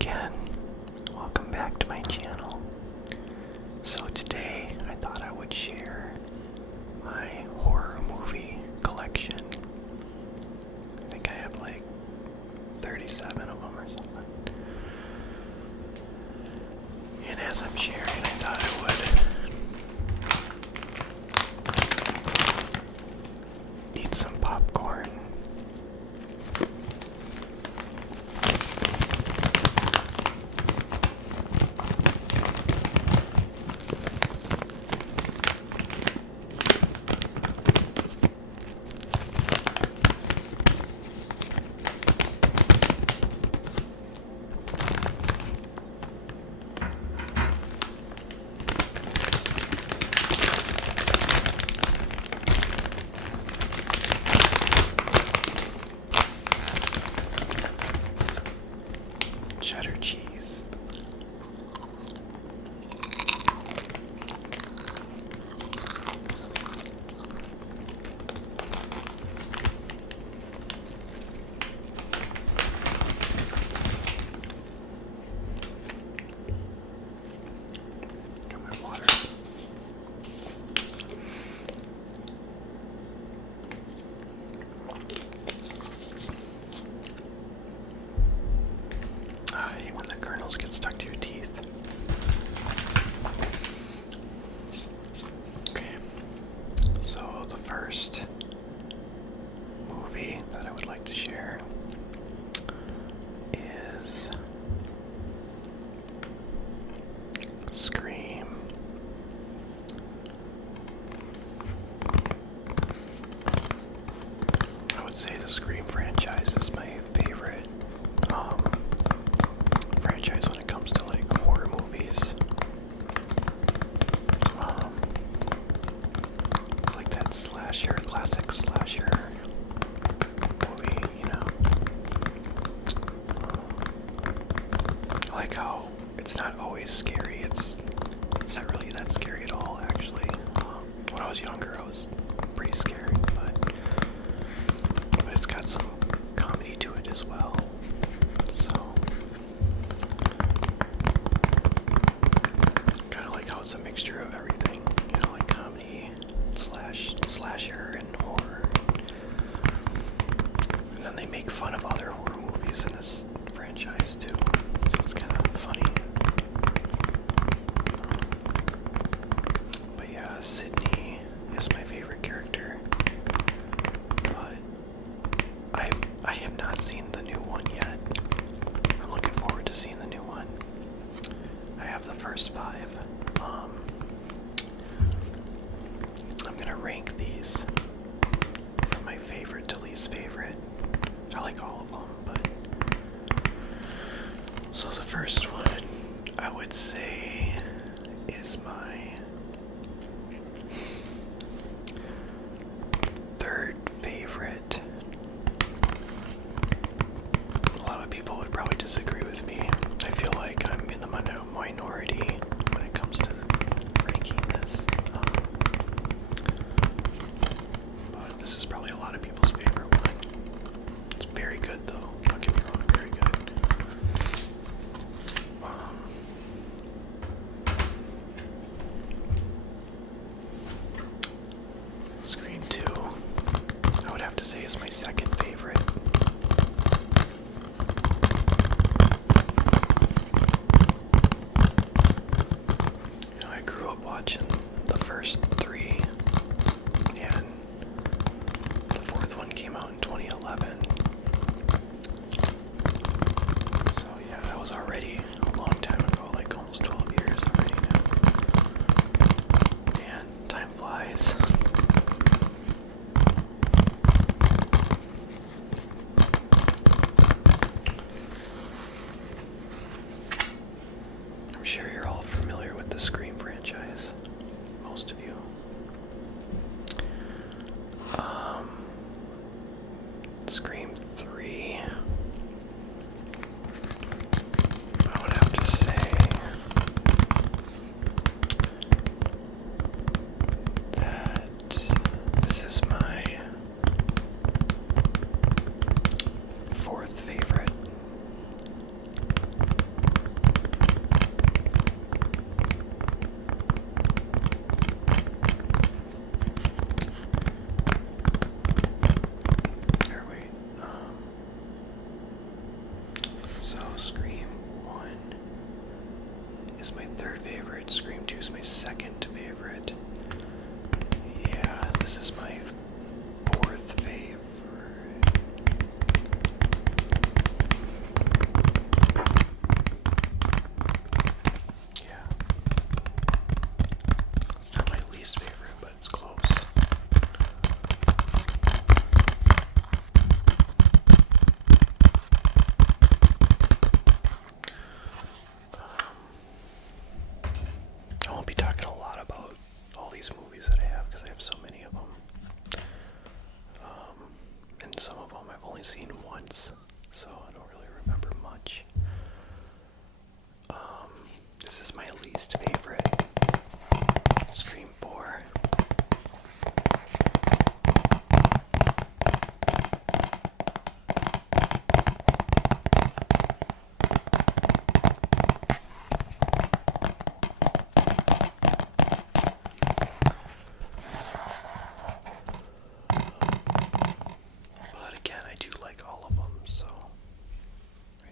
again. Welcome back to my channel. So today I thought I would share my horror movie collection. I think I have like 37 of them or something. And as I'm sharing, I thought I would eat some popcorn. Cheddar cheese. Got my water. I hate when the kernels get stuck to your teeth. Okay, so the first movie that I would like to share is Scream. I would say the Scream franchise is my favorite franchise when it comes to like horror movies. It's like that slasher, classic slasher movie, you know. I like how it's not always scary. It's not really that scary at all, actually. When I was younger, I was pretty scared, but it's got some comedy to it as well. So kind of like how it's a mixture of everything, you know, like comedy, slasher, and horror. And then they make fun of other horror movies in this franchise too, so it's kind of funny. But yeah, Sydney is my favorite character. But I have not seen the new one yet. I'm looking forward to seeing the new one. I have the first 5. I'm gonna rank these from my favorite to least favorite. I like all of them, but so the first one I would say is my third favorite. A lot of people would probably disagree with me. I feel like I'm in the minority when it comes to ranking this. But this is probably a lot of people's favorite one. It's very good though. Don't get me wrong, very good. Scream 2, I would have to say is my second favorite. is my third favorite. Scream 2 is my second favorite. Yeah, this is my fourth favorite. Yeah. It's not my least favorite, but it's close. I won't be talking a lot about all these movies that I have because I have so many of them. And some of them I've only seen once, so I don't really remember much. This is my least favorite. Scream 4. But again, I do like all of them, so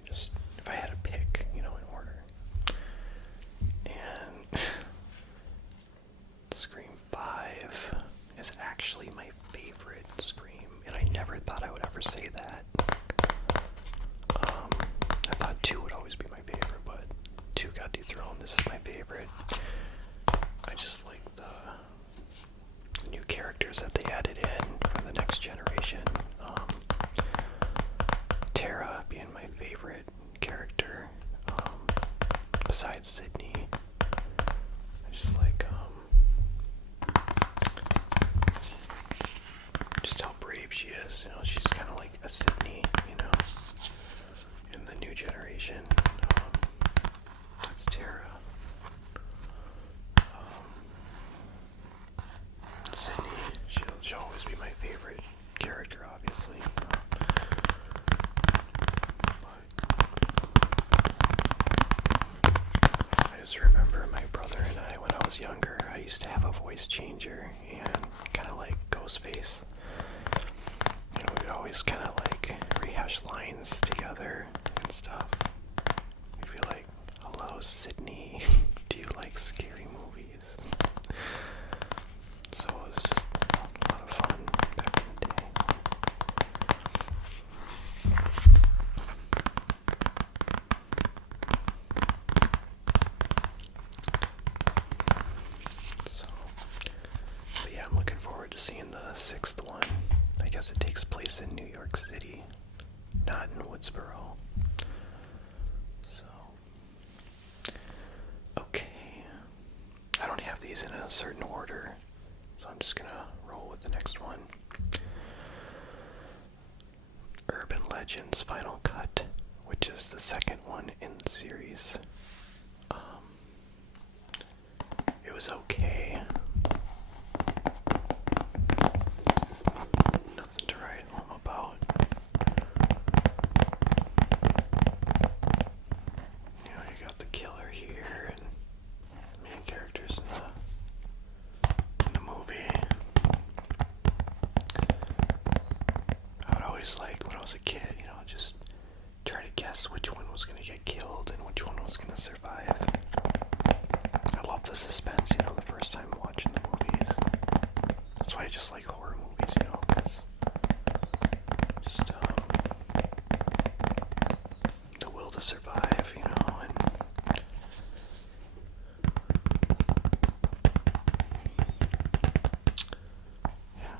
if I had to pick, in order. And Scream 5 is actually my favorite Scream, and I never thought I would ever say that. I thought 2 would always be my favorite, but 2 got dethroned. This is my favorite. I just like the new characters that they added in for the next generation. Tara being my favorite character, besides Sydney. I just like just how brave she is. She's kind of like a Sydney, in the new generation. That's Tara. Sydney, she'll always be my favorite character, obviously. I just remember my brother and I, when I was younger, I used to have a voice changer, and kind of like Ghostface. We'd always kind of like rehash lines together and stuff. We'd be like, "Hello, Sydney. Do you like scary movies?" So it was just a lot of fun back in the day. But yeah, I'm looking forward to seeing the 6th one. I guess it takes place in New York City, not in Woodsboro. So, okay. I don't have these in a certain order, so I'm just gonna roll with the next one. Urban Legends Final Cut, which is the second one in the series. It was okay. Nothing to write home about. You got the killer here and the main characters in the movie. I would always when I was a kid, just try to guess which one was going to get killed and which one was going to survive. I love the suspense, the first time watching the movies. That's why I just like horror movies, 'cause just the will to survive, and yeah.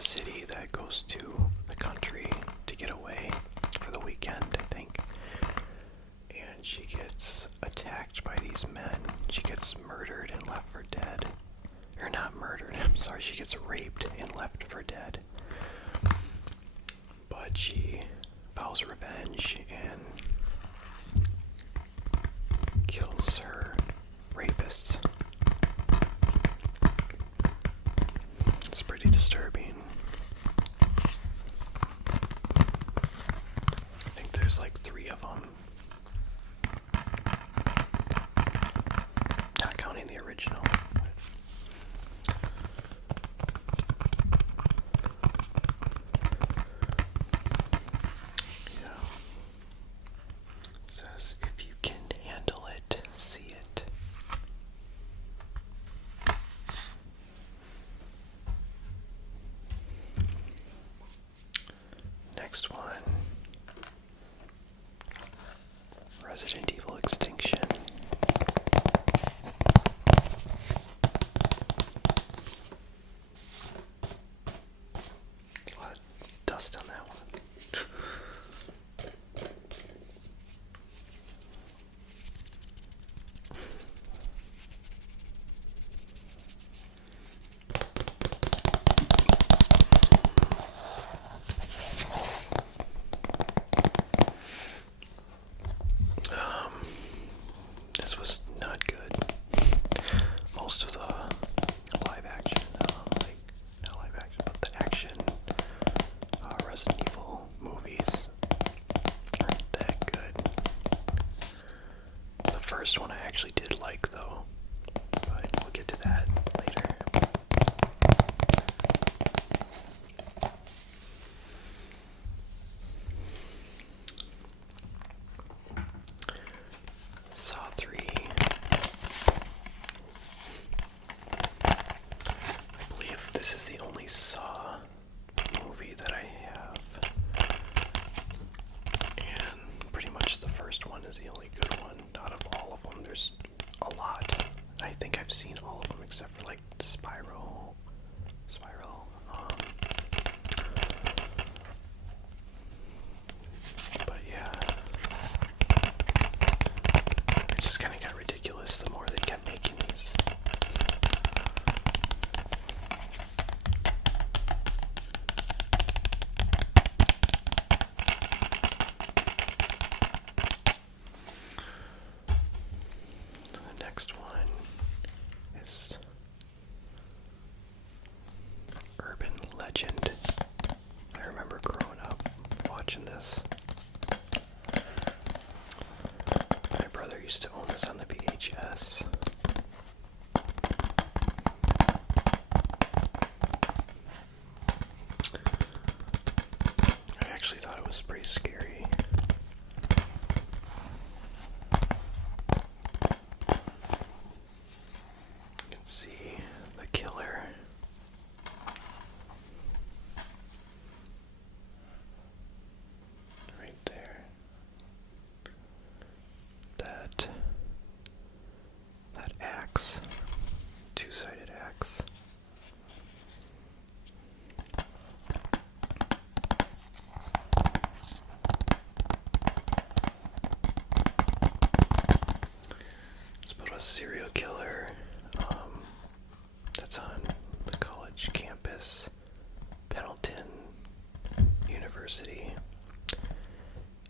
the city that goes to the country to get away for the weekend, I think. And she gets attacked by these men. She gets murdered and left for dead. Or not murdered, I'm sorry, she gets raped and left for dead. But she vows revenge and kills her rapists. It's pretty disturbing. I think there's like 3 of them. Not counting the original. Yeah. It says if you can handle it, see it. Next one. Resident Evil Extinction. There's a lot of dust on that one. This was not good. Most of the live action, like, not live action, but the action Resident Evil movies aren't that good. The first one I actually did like, though, but we'll get to that later. Saw 3. I believe this is the only Saw movie that I have. And pretty much the first one is the only good one out of all of them. There's a lot. I think I've seen all of them except for like Spiral. But yeah. It just kind of got ridiculous the more they kept making these. The next one is Urban Legend. I remember growing up watching this. My brother used to own this on the VHS. I actually thought it was pretty scary. You can see the killer. Right there. That axe, 2-sided axe. It's about a serial killer that's on the college campus, Pendleton University,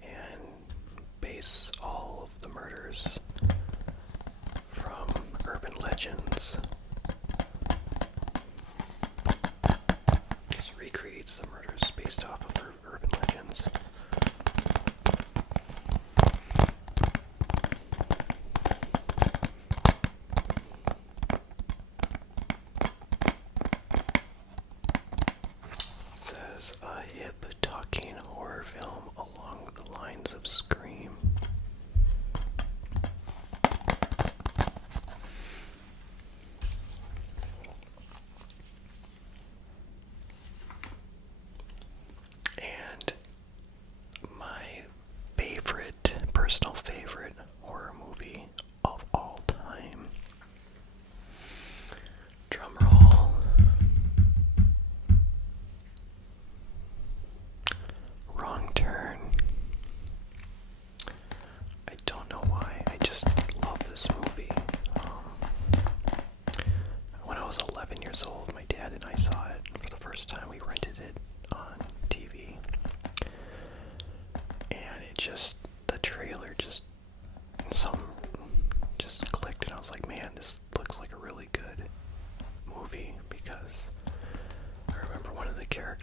and base all of the murders from urban legends. Just recreates the murders based off of urban legends. It says a hip talking horror film along the lines of Scream.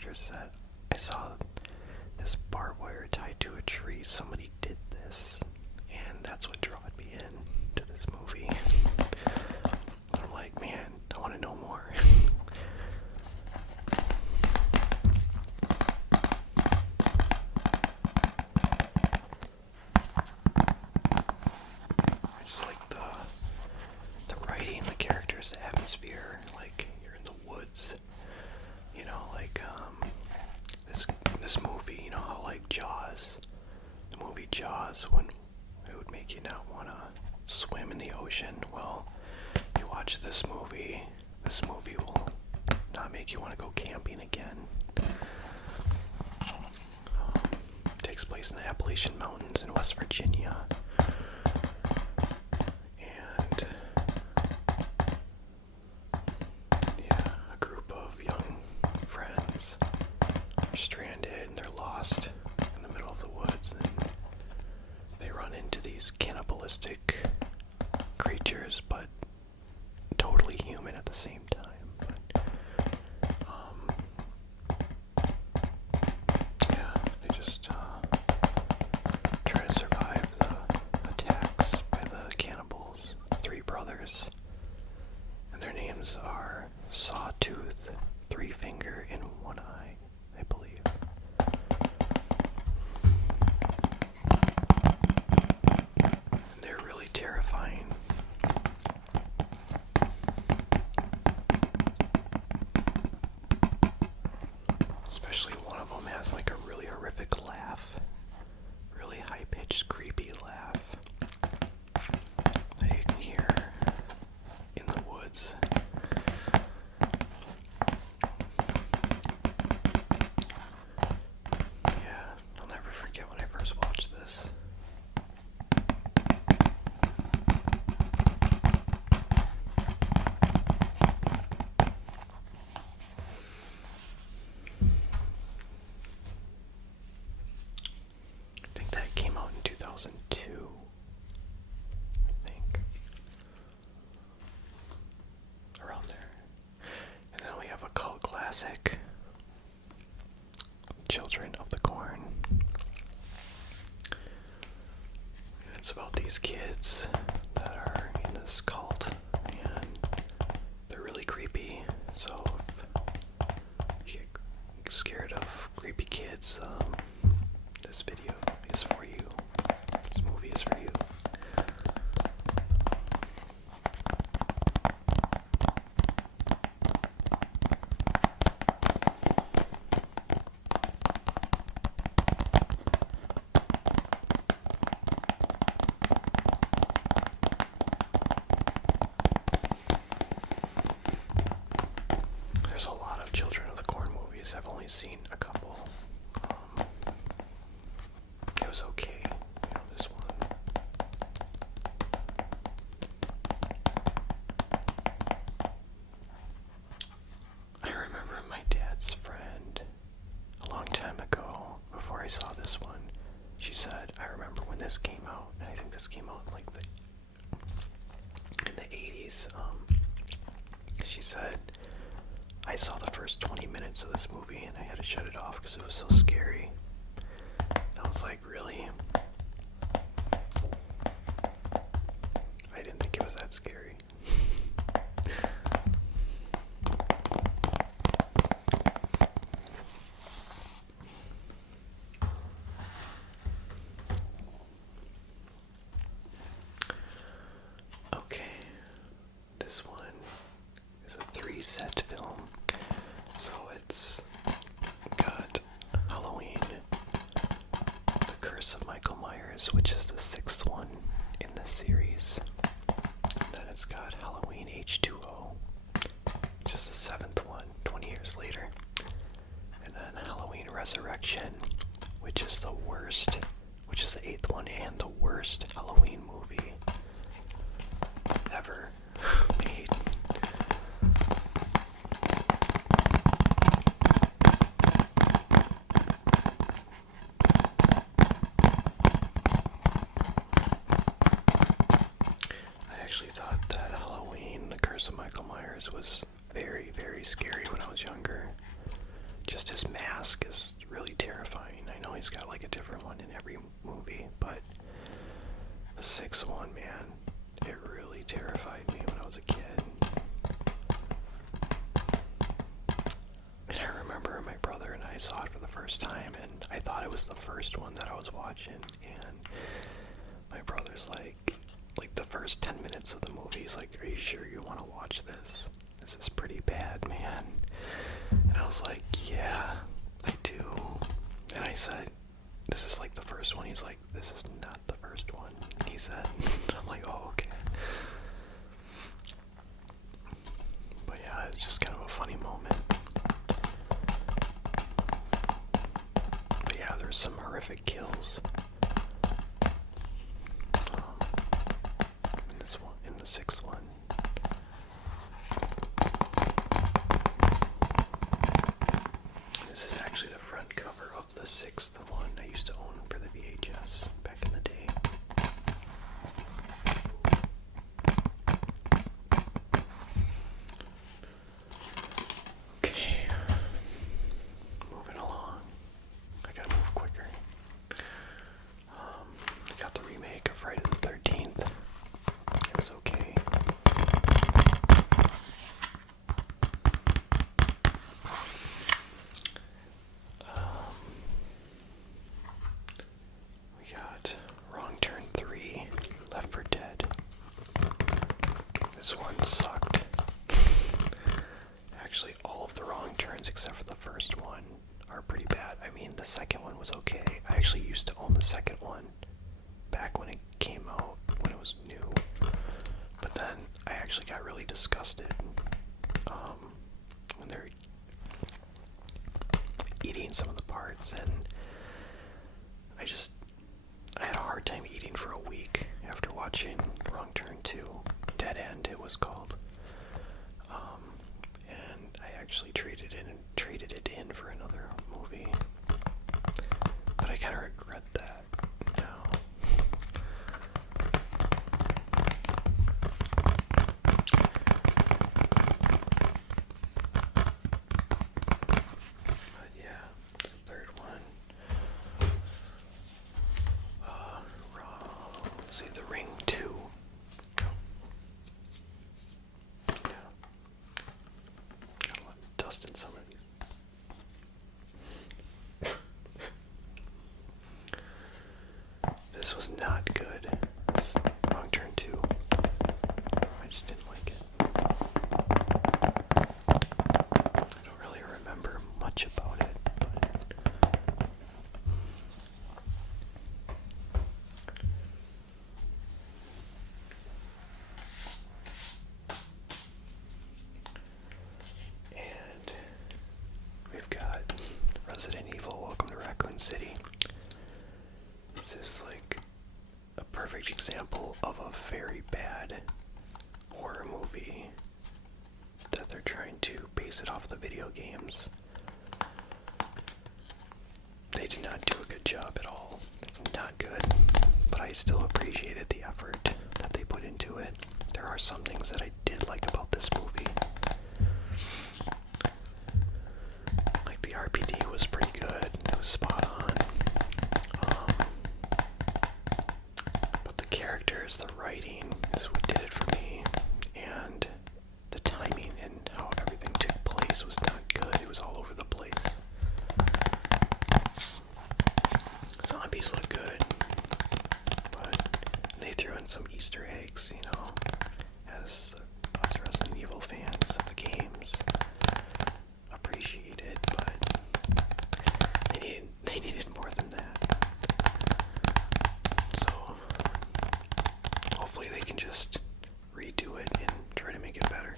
character said, I saw this barbed wire tied to a tree. Somebody did this. And that's what drew me in to this movie. And I'm like, man, I want to know more. I just like the writing, the characters, the atmosphere. Like, you're in the woods. You know, like, this movie, you know how, like, Jaws, the movie Jaws, when it would make you not want to swim in the ocean. Well, you watch this movie will not make you want to go camping again. It takes place in the Appalachian Mountains in West Virginia. And, yeah, a group of young friends are stranded and they're lost in the middle of the woods, and they run into these cannibalistic creatures, but totally human at the same time. Yeah, they just try to survive the attacks by the cannibals, three brothers, and their names are Sawtooth, Three Finger, and One Eye, I believe. And they're really terrifying. Especially one of them has like a really horrific laugh. Really high-pitched, creepy laugh that you can hear in the woods. Yeah, I'll never forget when I first watched this. I think that came out in 2002. I think. Around there. And then we have a cult classic, Children of the Corn. And it's about these kids that are in this cult, and they're really creepy. So if you get scared of creepy kids, this video is for you. This movie is for you. There's a lot of Children of the Corn movies. I've only seen a couple. It was okay. You know, this one. I remember my dad's friend a long time ago, before I saw this one, she said, I remember when this came out, and I think this came out in like in the 80s. She said, I saw the first 20 minutes of this movie and I had to shut it off because it was so scary. I was like, really? I didn't think it was that scary. Okay, this one is a 3-set film. So it's got Halloween, The Curse of Michael Myers, which is the 6th one in the series. Then it's got Halloween H2O, which is the 7th one, 20 years later. And then Halloween Resurrection, which is the worst, which is the 8th one and the worst Halloween movie ever made. I actually thought that Halloween, The Curse of Michael Myers was very, very scary when I was younger. just his mask is really terrifying. I know he's got like a different one in every movie, but the sixth one, man, it really terrified me when I was a kid. And I remember my brother and I saw it for the first time, and I thought it was the first one that I was watching, and my brother's like the first 10 minutes of the movie, he's like, "Are you sure you want to watch this? This is pretty bad, man." And I was like, "Yeah, I do." And I said, "This is like the first one." He's like, "This is not the first one," he said. I'm like, "Oh, okay." But yeah, it's just kind of a funny moment. But yeah, there's some horrific kills. In this one, in the sixth one. This is actually the front cover of the sixth one I used to own for the VHS back in the day. Okay, moving along. I gotta move quicker. I got the remake of Friday the 13th. It was okay. We got Wrong Turn 3, Left 4 Dead. This one sucked. Actually, all of the Wrong Turns except for the first one are pretty bad. I mean, the second one was okay. I actually used to own the second one back when it came out, when it was new. But then I actually got really disgusted when they're eating some of the parts, and I had a hard time eating for a week after watching Wrong Turn 2. Dead End, it was called. And I actually traded it in for another movie. But I kind of regret that now. But yeah, it's the third one. See, The Ring 2. Yeah. Got a lot of dust in some of these. This was not good. This Wrong Turn 2. I just didn't like it. I don't really remember much about it, and we've got Resident Evil Welcome to Raccoon City. This is like a perfect example of a very bad horror movie that they're trying to base it off the video games. They did not do a good job at all. It's not good, but I still appreciated the effort that they put into it. There are some things that I did like about this movie. Like the RPD was pretty good. It was spot on. But the characters, the writing is what did it for me. And the timing and how everything took place was not good. It was all over the place. Zombies look good, but they threw in some Easter eggs, you know, as us Resident Evil fans of the games appreciate it, but they needed more than that. So hopefully they can just redo it and try to make it better.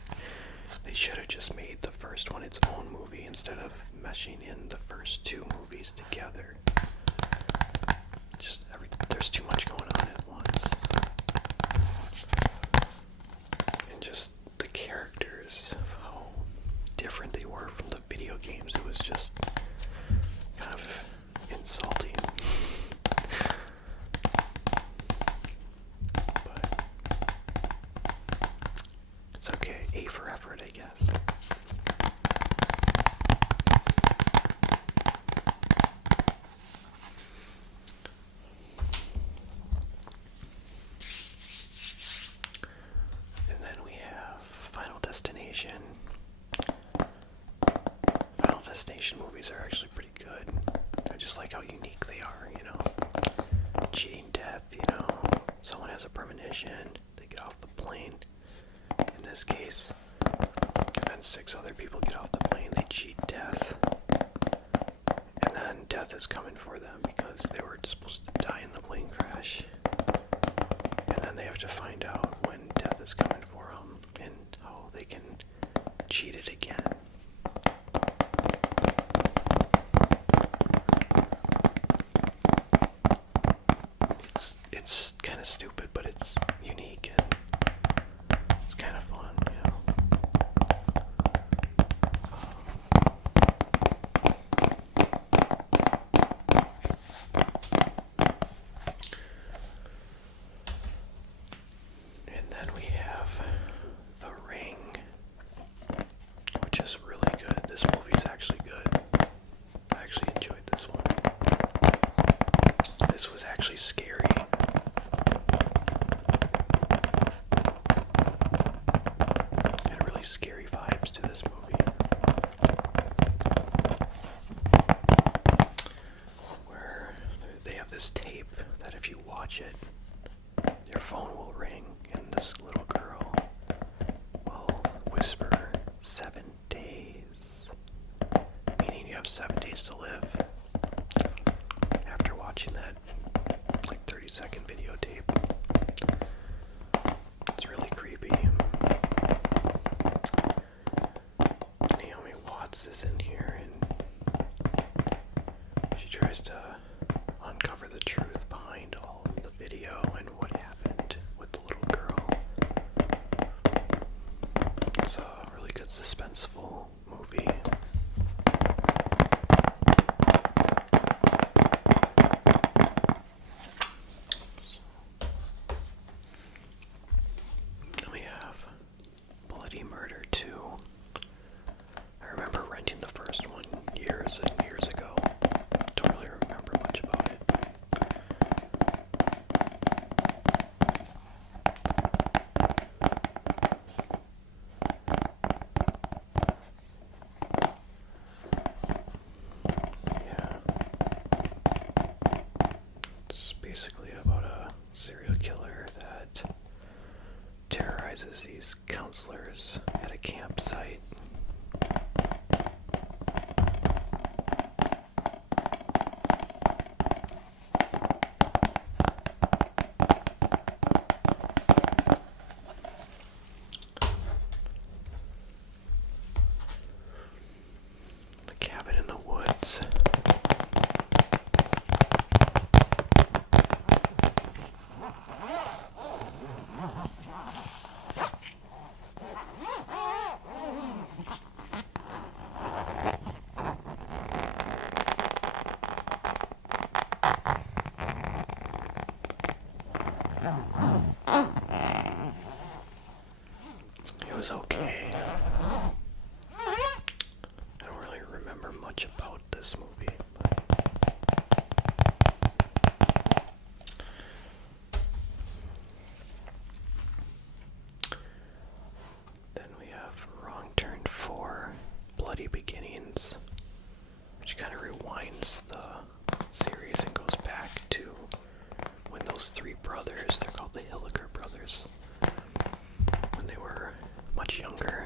They should have just made the first one its own movie instead of meshing in the first two movies together. There's too much going on at once. And just the characters, how different they were from the video games, it was just kind of insulting. But it's okay, A for effort, I guess. Destination. Final Destination movies are actually pretty good. I just like how unique they are, you know. Cheating death, you know. Someone has a premonition, they get off the plane. In this case, and then 6 other people get off the plane, they cheat death. And then death is coming for them because they were supposed to die in the plane crash. And then they have to find out when death is coming for them and how they can cheat it again. It's kind of stupid, but it's unique and it's kind of fun, you know. And then we have The Ring, which is really good. This movie is actually good. I actually enjoyed this one. This was actually scary. Had really scary vibes to this movie. Where they have this tape that if you watch it, your phone will ring and this little girl will whisper 7 days. Meaning you have 7 days to live. After watching that like 30-second videotape. It's really creepy. Naomi Watts is in here and she tries to uncover the truth behind all of the video and what happened with the little girl. It's a really good suspenseful movie. Then we have Bloody Murder 2. I remember renting the first one years and years ago. Don't really remember much about it. Yeah. It's basically about a serial killer that terrorizes these counselors at a campsite. The Cabin in the Woods. It was okay. I don't really remember much about this movie, but then we have Wrong Turn 4, Bloody Beginnings, which kind of rewinds the series and goes back to when those 3 brothers, they're called the Hilliker brothers, when they were much younger,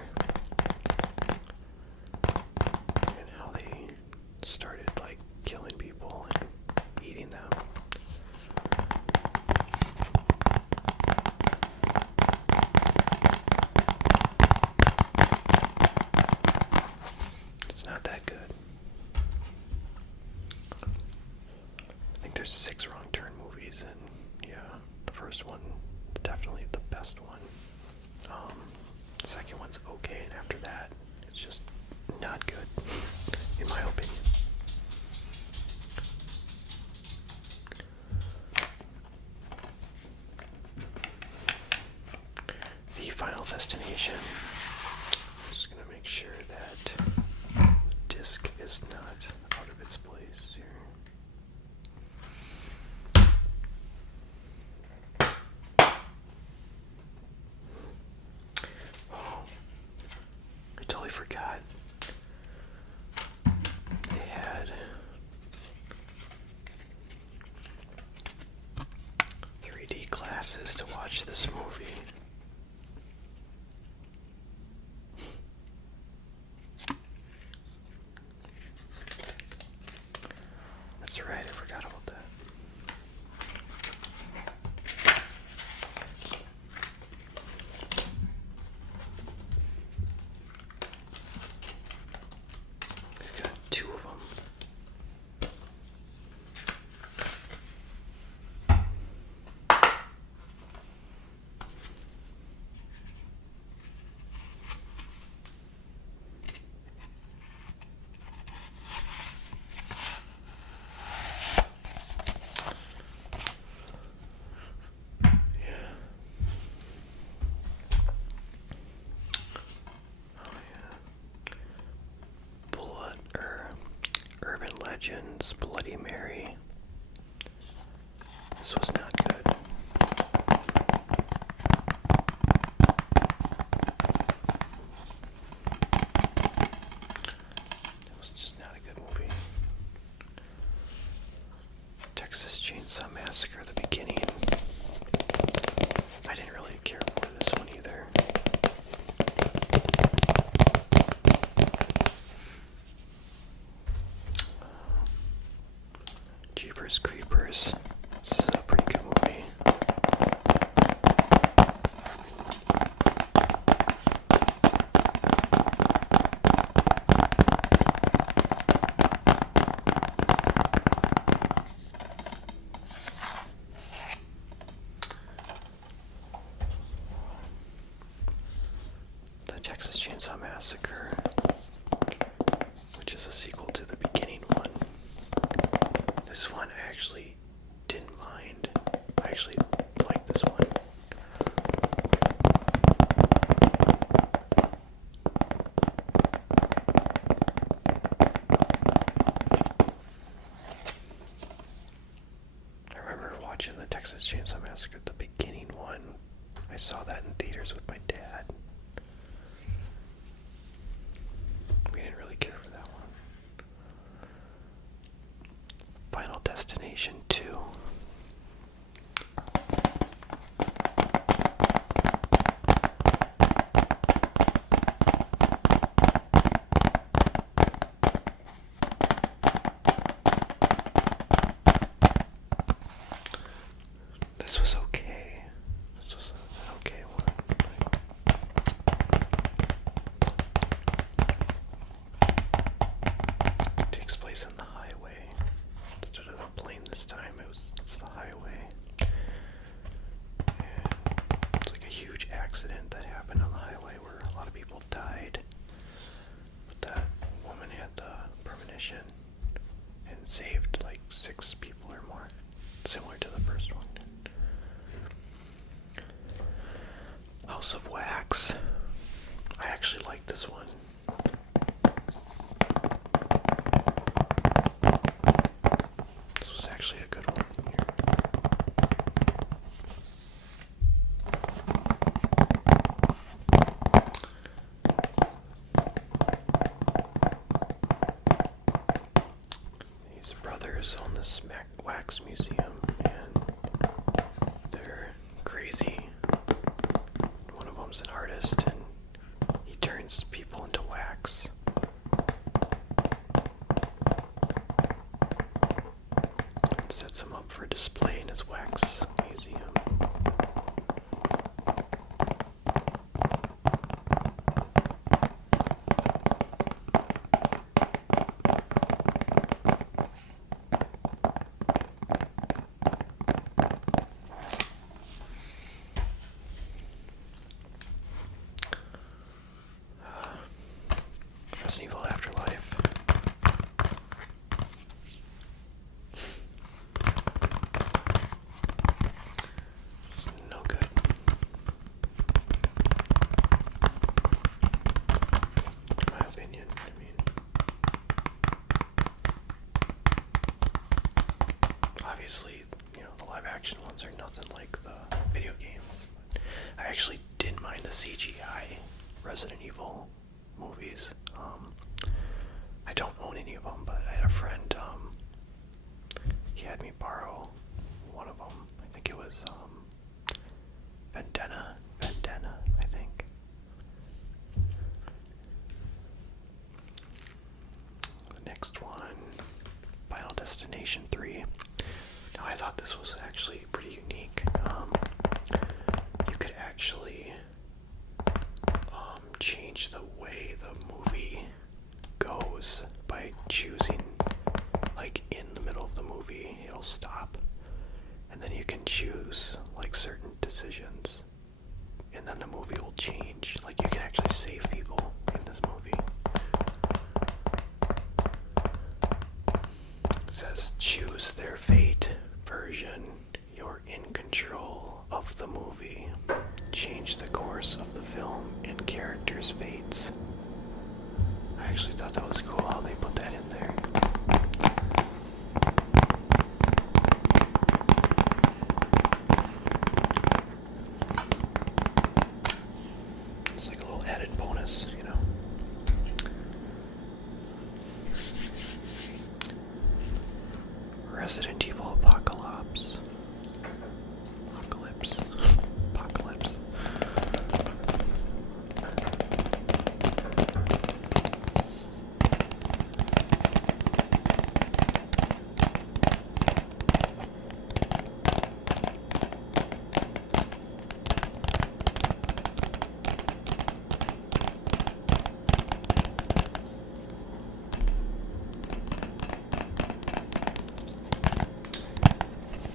and how they started like killing people and eating them. It's not that good. I think there's 6 Wrong Turn movies, and yeah, the first one is definitely the best one. The second one's okay, and after that, it's just not good, in my opinion. The Final Destination. Just gonna make sure that disc is not out of its place here. totally forgot they had 3D glasses to watch this movie. That's right, I forgot about that. We've got two of them. Urban Legends, Bloody Mary. This was not good. It was just not a good movie. Texas Chainsaw Massacre, the beginning. I didn't really care for this one either. Jeepers Creepers. This is a pretty good movie. The Texas Chainsaw Massacre, which is a sequel to the beginning one. This one I actually didn't mind. I actually like this one. I remember watching the Texas Chainsaw Massacre, the beginning one. I saw that in theaters with my dad. We didn't really care for that one. Final Destination 2. This was okay. This was an okay one. It takes place on the highway. Instead of a plane this time, it's the highway. And it's like a huge accident that happened on the highway where a lot of people died. But that woman had the premonition and saved like 6 people or more. Similar to the first one. House of Wax. I actually like this one. This was actually a good one here. These brothers own this wax museum, and they're crazy. One of them's an artist, and he turns people into wax. And sets them up for display in his wax museum. Resident Evil Afterlife. It's no good. In my opinion, I mean. Obviously, the live action ones are nothing like the video games. But I actually didn't mind the CGI Resident Evil movie. movies. I don't own any of them, but I had a friend, he had me borrow one of them. I think it was Vendetta, I think. The next one, Final Destination 3. Now I thought this was actually pretty unique. You could actually change the way the movie goes by choosing, like in the middle of the movie, it'll stop, and then you can choose like certain decisions, and then the movie will change. Like you can actually save people in this movie. It says choose their fate version. You're in control of the movie. Change the course of the film and characters' fates. I actually thought that was cool how they put that in there. It's like a little added bonus, you know. Resident Evil Apocalypse. Apocalypse.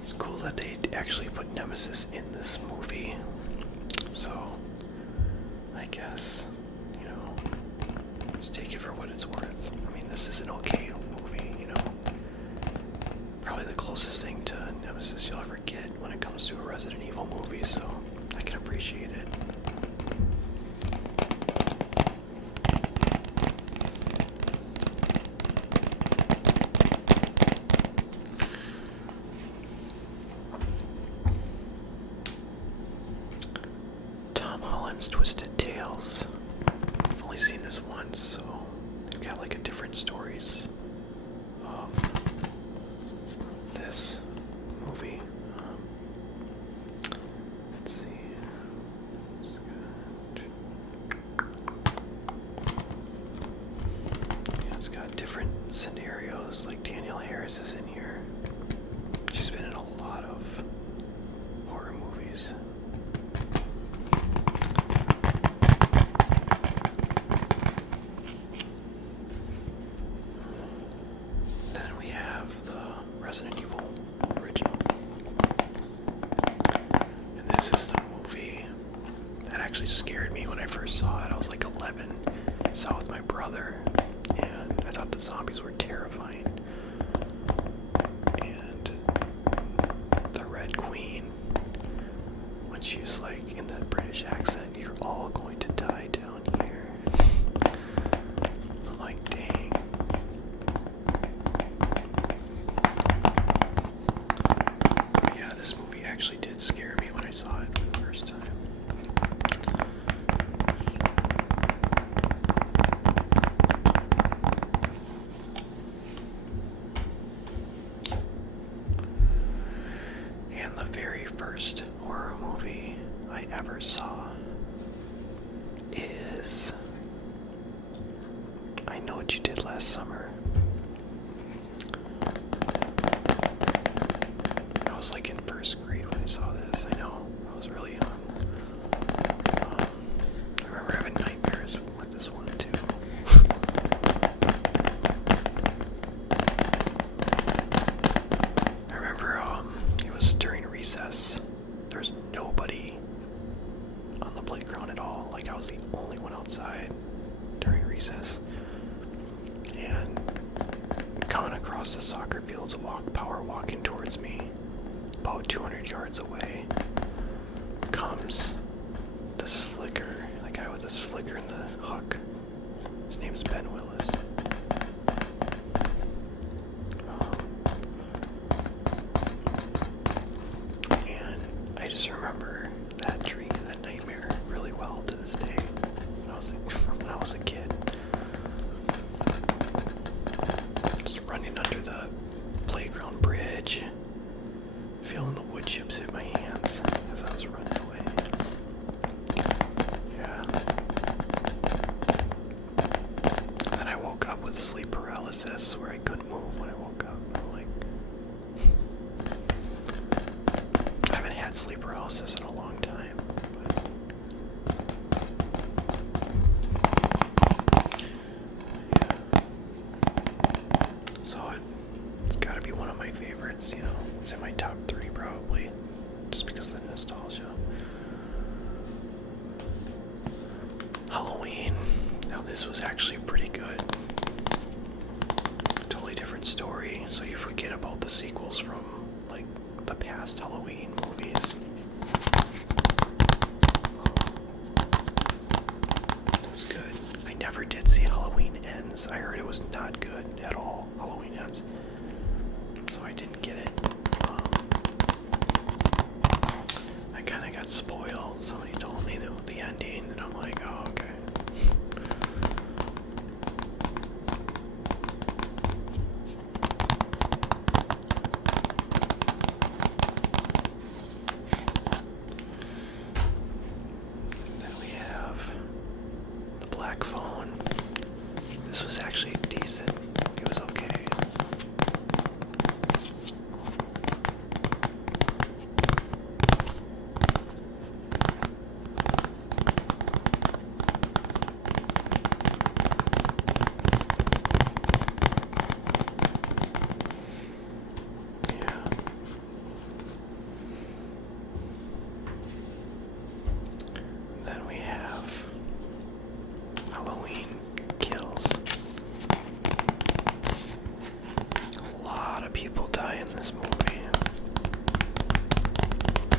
It's cool that they actually put Nemesis in this movie. So, I guess, you know, just take it for what it's worth. I mean, this is an okay movie, you know. Probably the closest thing to Nemesis you'll ever get when it comes to a Resident Evil movie, so I can appreciate it. Tom Holland's Twisted Tales. I've only seen this once, so they've got like a different stories of this movie. Let's see. It's got different scenarios. Like Danielle Harris is in here. She's been in a lot of horror movies. Then we have the Resident Evil original. And this is the movie that actually scared me when I first saw it. I was like 11. I saw it with my brother, and I thought the zombies were terrifying. And the Red Queen, when she was like in that British accent, "You're all going to die down here." I'm like, dang. But yeah, this movie actually did scare me when I saw it for the first time. And the very first horror movie I ever saw is I Know What You Did Last Summer. I was like in first grade when I saw this. I know, I was really young. I remember having nightmares with this one too. I remember it was during recess. There was nobody on the playground at all. Like I was the only one outside during recess. And coming across the soccer fields, power walking towards me, about 200 yards away, comes the slicker, the guy with the slicker and the hook. His name's Ben Willis. And I just remember that dream, that nightmare, really well to this day. When I was a kid. running under the playground bridge, feeling the wood chips hit my hands as I was running away. Yeah. Then I woke up with sleep paralysis where I couldn't move when I woke up. I'm like, I haven't had sleep paralysis in a long time. So it's got to be one of my favorites, you know. It's in my top 3 probably, just because of the nostalgia. Halloween. Now this was actually pretty good. Totally different story, so you forget about the sequels from like the past Halloween movies. It was good. I never did see Halloween Ends. I heard it was not good at all, Halloween Ends. So I didn't get it. I kind of got spoiled. Somebody told me the ending, and I'm like, oh, okay. Then we have the Black Phone. This was actually decent. It was okay. Yeah. Then we have Halloween Kills. A lot of people die in this movie.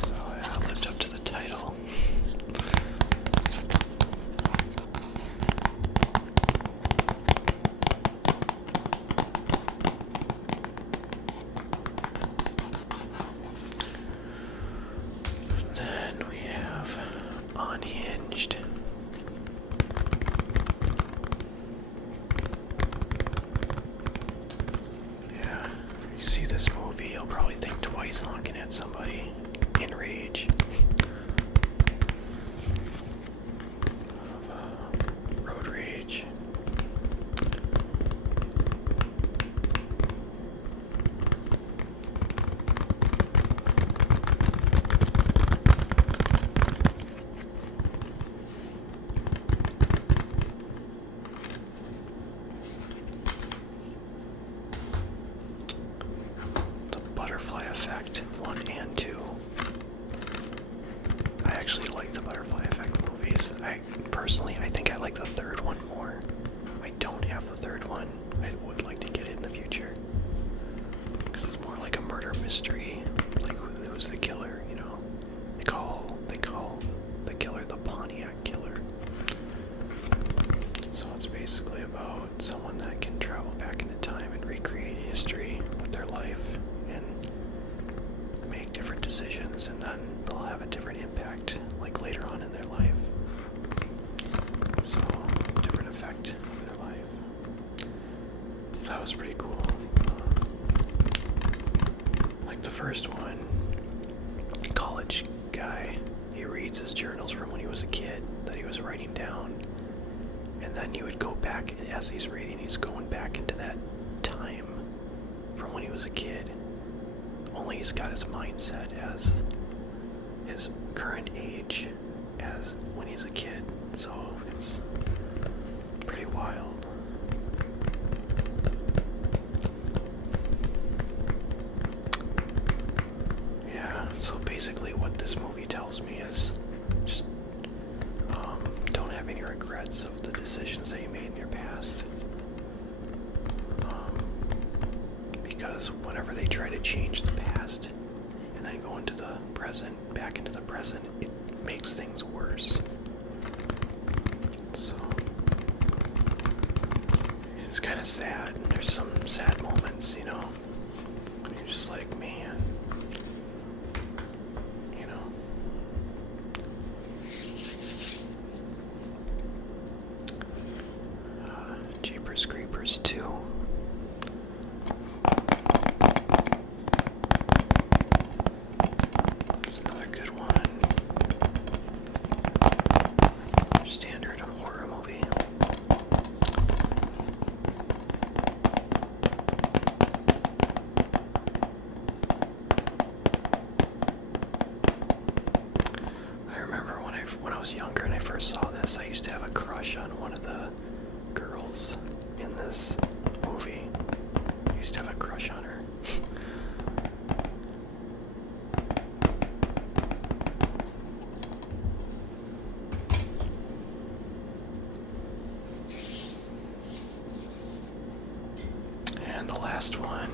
So yeah, lived up to the title. Then we have Unhinged. Yeah, you see this movie, you'll probably think twice honking at somebody in rage. Road rage. The Butterfly Effect 1 and 2. I actually like the Butterfly Effect movies. I think I like the third one more. I don't have the third one. I would like to get it in the future. Because it's more like a murder mystery. Like who's the killer, you know? They call the killer the Pontiac Killer. So it's basically about someone that can travel back into time and recreate history with their life and make different decisions, and then they'll have a different impact like later on in their life. So, different effect of their life. That was pretty cool. Like the first one, college guy, he reads his journals from when he was a kid that he was writing down, and then he would go back, and as he's reading, he's going back into that time from when he was a kid. Only he's got his mindset as his current age as when he's a kid. So it's pretty wild. Yeah, so basically what this movie tells me is just don't have any regrets of the decisions that you made in your past. Because whenever they try to change the past and then go into the present, back into the present, it makes things worse. So it's kind of sad. There's some sad moments, you know, and you're just like, man, you know. Jeepers Creepers 2. girls in this movie. I used to have a crush on her. And the last one,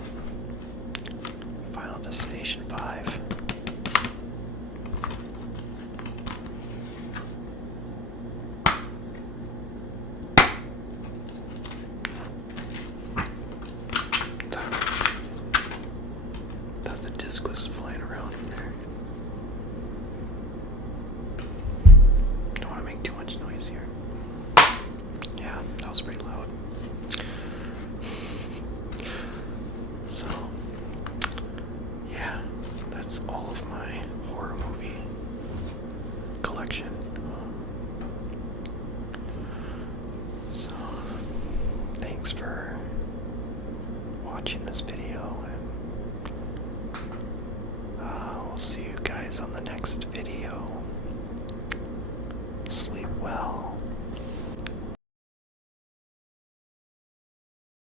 Final Destination 5. Thought the disc was flying around in there. Don't want to make too much noise here. Yeah, that was pretty loud. So, yeah, that's all of my horror movie collection. So, thanks for watching this video, and we'll see you guys on the next video.